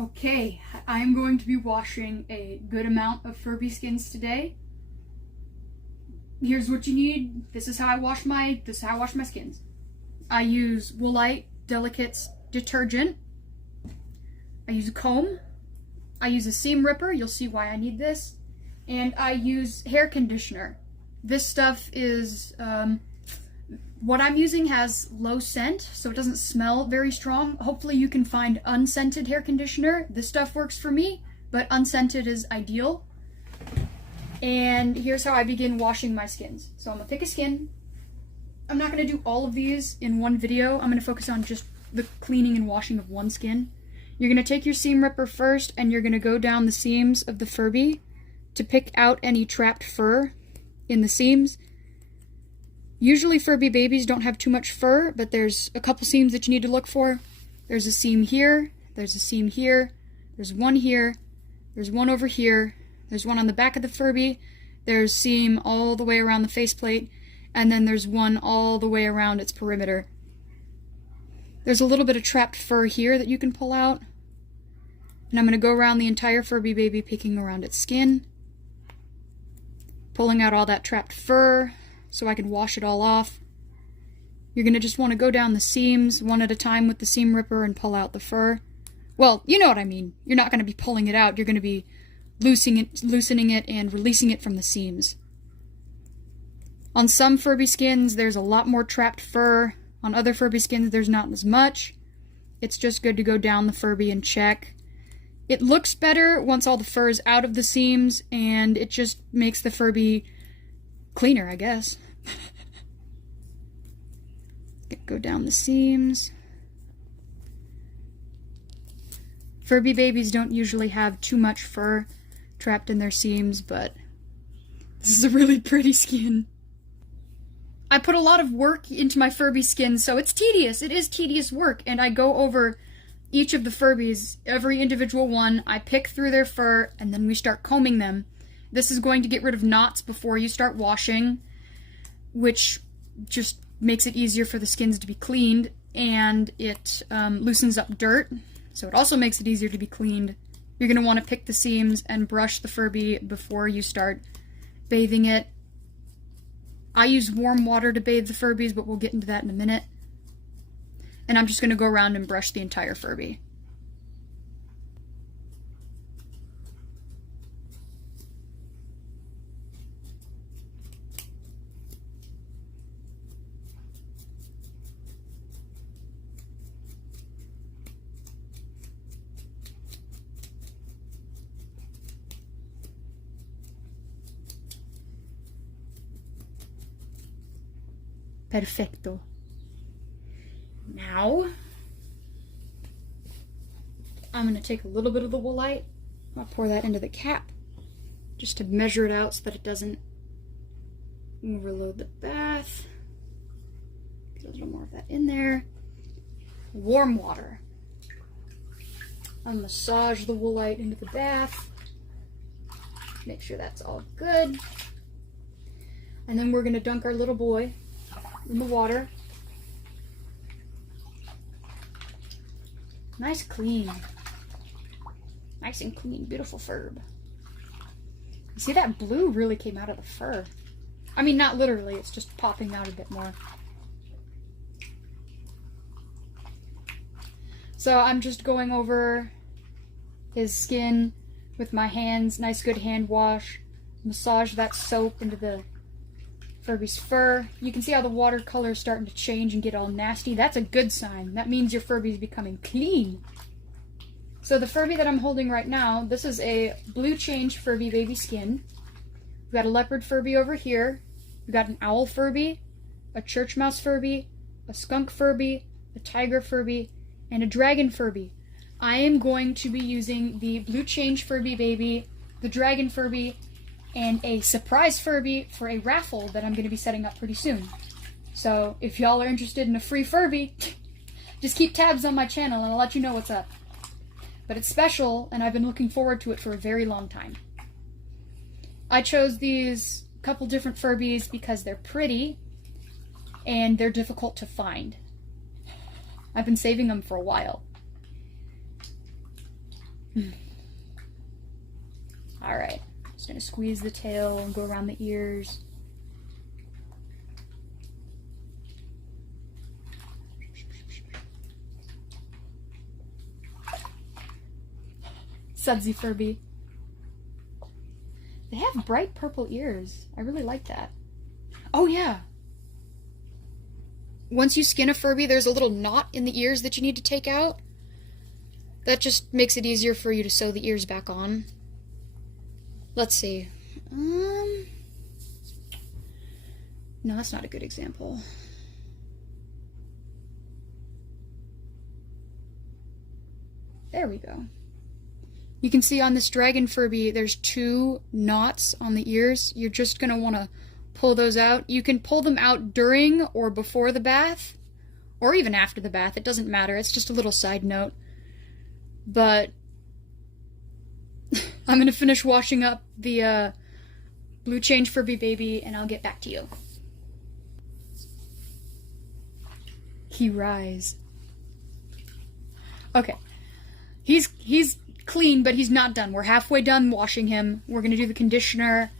Okay, I'm going to be washing a good amount of Furby skins today. Here's what you need. This is how I wash my skins. I use Woolite Delicates detergent. I use a comb. I use a seam ripper. You'll see why I need this. And I use hair conditioner. This stuff is what I'm using has low scent, so it doesn't smell very strong. Hopefully you can find unscented hair conditioner. This stuff works for me, but unscented is ideal. And here's how I begin washing my skins. So I'm gonna pick a skin. I'm not gonna do all of these in one video. I'm gonna focus on just the cleaning and washing of one skin. You're gonna take your seam ripper first, and you're gonna go down the seams of the Furby to pick out any trapped fur in the seams. Usually Furby babies don't have too much fur, but there's a couple seams that you need to look for. There's a seam here, there's a seam here, there's one here, there's one over here, there's one on the back of the Furby, there's seam all the way around the faceplate, and then there's one all the way around its perimeter. There's a little bit of trapped fur here that you can pull out. And I'm going to go around the entire Furby baby, picking around its skin, pulling out all that trapped fur so I can wash it all off. You're going to just want to go down the seams one at a time with the seam ripper and pull out the fur. Well, you know what I mean. You're not going to be pulling it out. You're going to be loosening it and releasing it from the seams. On some Furby skins, there's a lot more trapped fur. On other Furby skins, there's not as much. It's just good to go down the Furby and check. It looks better once all the fur is out of the seams, and it just makes the Furby cleaner, I guess. Go down the seams. Furby babies don't usually have too much fur trapped in their seams, but this is a really pretty skin. I put a lot of work into my Furby skin, so it's tedious. It is tedious work, and I go over each of the Furbies, every individual one. I pick through their fur, and then we start combing them. This is going to get rid of knots before you start washing, which just makes it easier for the skins to be cleaned, and it loosens up dirt, so it also makes it easier to be cleaned. You're going to want to pick the seams and brush the Furby before you start bathing it. I use warm water to bathe the Furbies, but we'll get into that in a minute. And I'm just going to go around and brush the entire Furby. Perfecto. Now, I'm going to take a little bit of the Woolite. I'll pour that into the cap just to measure it out so that it doesn't overload the bath. Get a little more of that in there. Warm water. I'll massage the Woolite into the bath. Make sure that's all good. And then we're going to dunk our little boy in the water. Nice clean. Nice and clean, beautiful fur. You see that blue really came out of the fur. I mean, not literally, it's just popping out a bit more. So I'm just going over his skin with my hands, nice good hand wash. Massage that soap into the Furby's fur. You can see how the watercolor is starting to change and get all nasty. That's a good sign. That means your Furby's becoming clean. So the Furby that I'm holding right now, this is a blue change Furby baby skin. We've got a leopard Furby over here. We've got an owl Furby, a church mouse Furby, a skunk Furby, a tiger Furby, and a dragon Furby. I am going to be using the blue change Furby baby, the dragon Furby, and a surprise Furby for a raffle that I'm going to be setting up pretty soon. So if y'all are interested in a free Furby, just keep tabs on my channel and I'll let you know what's up. But it's special, and I've been looking forward to it for a very long time. I chose these couple different Furbies because they're pretty and they're difficult to find. I've been saving them for a while. Alright, just gonna squeeze the tail and go around the ears. Sudsy Furby. They have bright purple ears. I really like that. Oh yeah. Once you skin a Furby, there's a little knot in the ears that you need to take out. That just makes it easier for you to sew the ears back on. Let's see. No, that's not a good example. There we go. You can see on this dragon Furby, there's 2 knots on the ears. You're just going to want to pull those out. You can pull them out during or before the bath, or even after the bath. It doesn't matter. It's just a little side note. But I'm going to finish washing up the blue change Furby baby, and I'll get back to you. He rise. Okay. He's clean, but he's not done. We're halfway done washing him. We're going to do the conditioner.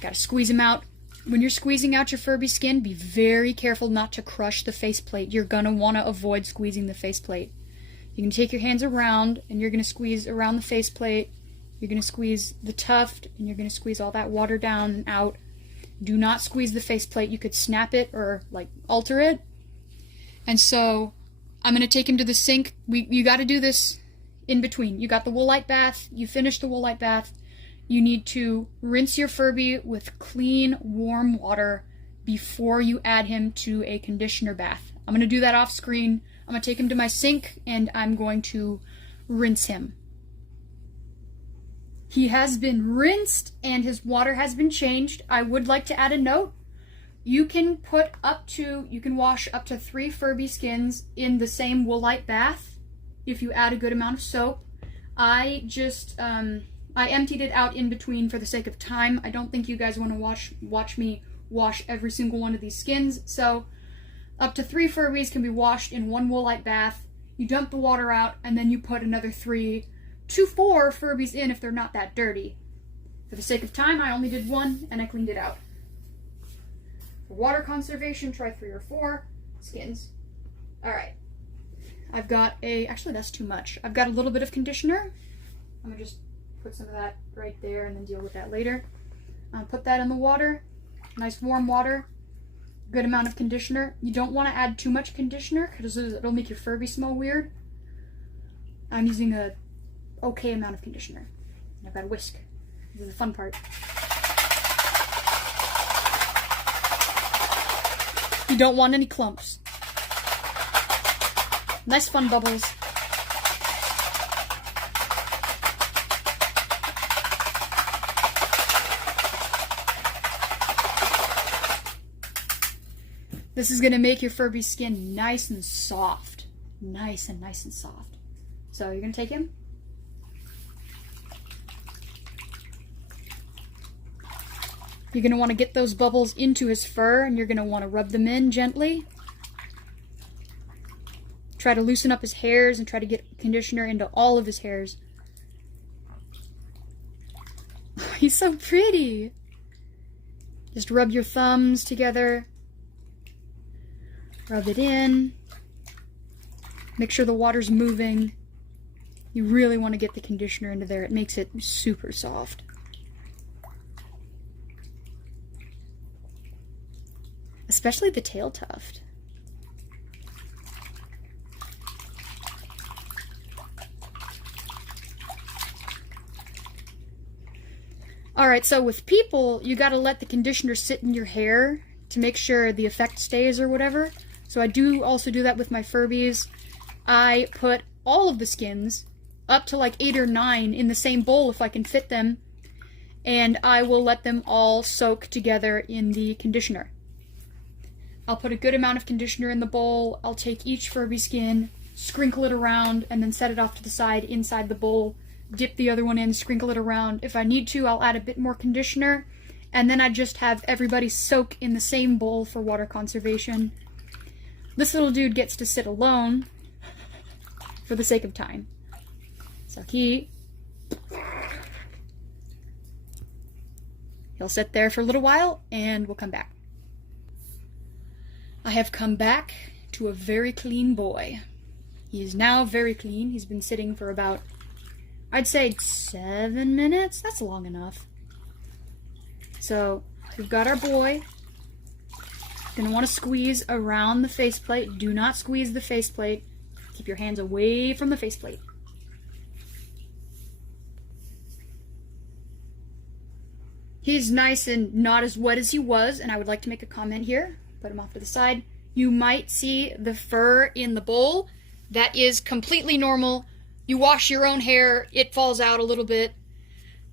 Gotta squeeze him out. When you're squeezing out your Furby skin, be very careful not to crush the faceplate. You're going to want to avoid squeezing the faceplate. You can take your hands around, and you're going to squeeze around the faceplate. You're going to squeeze the tuft, and you're going to squeeze all that water down and out. Do not squeeze the faceplate. You could snap it or, like, alter it. And so, I'm going to take him to the sink. You got to do this in between. You got the woolite bath. You finish the woolite bath. You need to rinse your Furby with clean, warm water before you add him to a conditioner bath. I'm going to do that off screen. I'm going to take him to my sink, and I'm going to rinse him. He has been rinsed, and his water has been changed. I would like to add a note. You can wash up to 3 Furby skins in the same woolite bath if you add a good amount of soap. I emptied it out in between for the sake of time. I don't think you guys want to watch me wash every single one of these skins, so up to 3 Furbies can be washed in one woolite bath. You dump the water out, and then you put another 3 to 4 Furbies in if they're not that dirty. For the sake of time, I only did 1, and I cleaned it out. For water conservation, try 3 or 4 skins. Alright. I've got actually that's too much. I've got a little bit of conditioner. I'm going to just put some of that right there and then deal with that later. Put that in the water. Nice warm water. Good amount of conditioner. You don't want to add too much conditioner because it'll make your Furby smell weird. I'm using a okay amount of conditioner. I've got a whisk. This is the fun part. You don't want any clumps. Nice fun bubbles. This is going to make your Furby skin nice and soft. Nice and soft. So you're going to take him. You're going to want to get those bubbles into his fur, and you're going to want to rub them in gently. Try to loosen up his hairs and try to get conditioner into all of his hairs. He's so pretty. Just rub your thumbs together. Rub it in. Make sure the water's moving. You really want to get the conditioner into there. It makes it super soft. Especially the tail tuft. Alright, so with people, you gotta let the conditioner sit in your hair to make sure the effect stays or whatever. So I do also do that with my Furbies. I put all of the skins, up to like 8 or 9, in the same bowl if I can fit them, and I will let them all soak together in the conditioner. I'll put a good amount of conditioner in the bowl. I'll take each Furby skin, sprinkle it around, and then set it off to the side inside the bowl. Dip the other one in, sprinkle it around. If I need to, I'll add a bit more conditioner, and then I just have everybody soak in the same bowl for water conservation. This little dude gets to sit alone for the sake of time. So he He'll sit there for a little while and we'll come back. I have come back to a very clean boy. He is now very clean. He's been sitting for about, I'd say 7 minutes. That's long enough. So we've got our boy. Gonna want to squeeze around the faceplate. Do not squeeze the faceplate. Keep your hands away from the faceplate. He's nice and not as wet as he was, and I would like to make a comment here. Put him off to the side. You might see the fur in the bowl. That is completely normal. You wash your own hair, it falls out a little bit.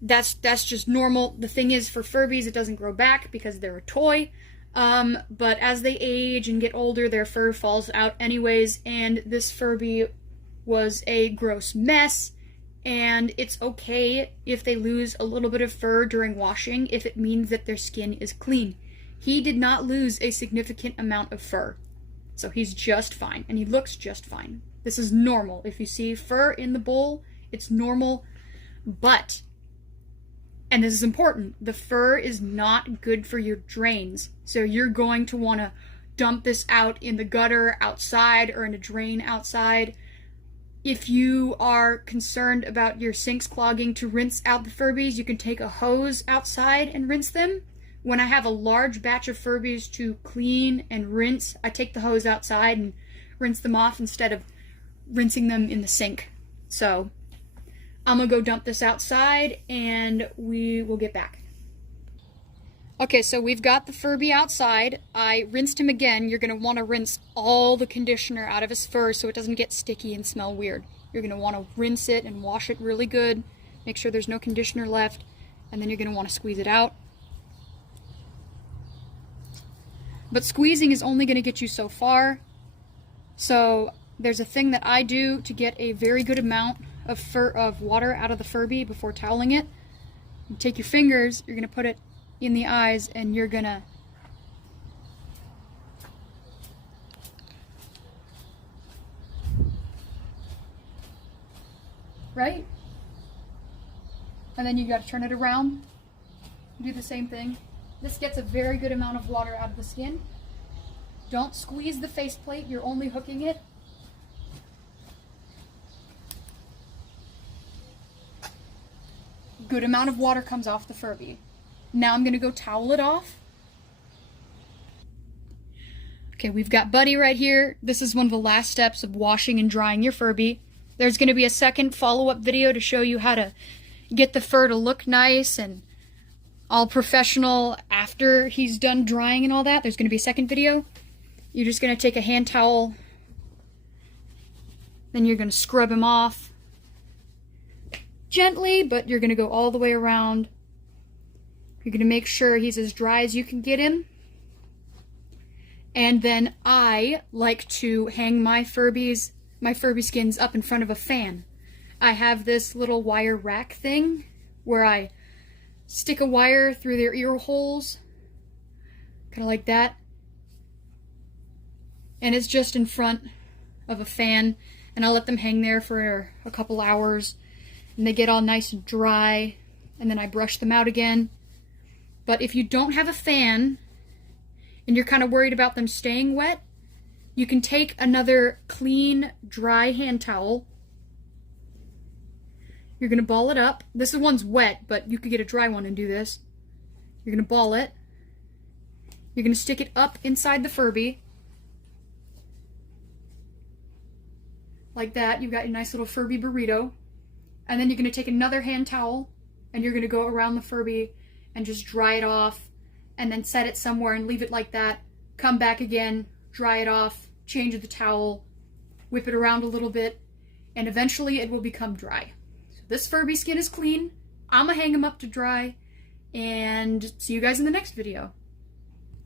That's just normal. The thing is, for Furbies, it doesn't grow back because they're a toy. But as they age and get older, their fur falls out anyways, and this Furby was a gross mess. And it's okay if they lose a little bit of fur during washing if it means that their skin is clean. He did not lose a significant amount of fur. So he's just fine, and he looks just fine. This is normal. If you see fur in the bowl, it's normal. But, and this is important, the fur is not good for your drains. So you're going to want to dump this out in the gutter outside or in a drain outside. If you are concerned about your sinks clogging to rinse out the Furbies, you can take a hose outside and rinse them. When I have a large batch of Furbies to clean and rinse, I take the hose outside and rinse them off instead of rinsing them in the sink. So I'm gonna go dump this outside and we will get back. Okay, so we've got the Furby outside. I rinsed him again. You're gonna wanna rinse all the conditioner out of his fur so it doesn't get sticky and smell weird. You're gonna wanna rinse it and wash it really good. Make sure there's no conditioner left, and then you're gonna wanna squeeze it out. But squeezing is only gonna get you so far. So there's a thing that I do to get a very good amount of water out of the Furby before toweling it. You take your fingers, you're gonna put it in the eyes, and you're gonna right? And then you gotta turn it around. Do the same thing. This gets a very good amount of water out of the skin. Don't squeeze the faceplate, you're only hooking it. Good amount of water comes off the Furby. Now I'm gonna go towel it off. Okay, we've got Buddy right here. This is one of the last steps of washing and drying your Furby. There's gonna be a second follow-up video to show you how to get the fur to look nice and all professional after he's done drying and all that. There's gonna be a second video. You're just gonna take a hand towel, then you're gonna scrub him off gently, but you're gonna go all the way around. You're gonna make sure he's as dry as you can get him. And then I like to hang my Furby skins up in front of a fan. I have this little wire rack thing where I stick a wire through their ear holes, kind of like that. And it's just in front of a fan, and I'll let them hang there for a couple hours, and they get all nice and dry, and then I brush them out again. But if you don't have a fan, and you're kind of worried about them staying wet, you can take another clean, dry hand towel. You're going to ball it up. This one's wet, but you could get a dry one and do this. You're going to ball it. You're going to stick it up inside the Furby. Like that. You've got your nice little Furby burrito. And then you're going to take another hand towel, and you're going to go around the Furby and just dry it off, and then set it somewhere and leave it like that. Come back again, dry it off, change the towel, whip it around a little bit, and eventually it will become dry. So this Furby skin is clean. I'm gonna hang him up to dry, and see you guys in the next video.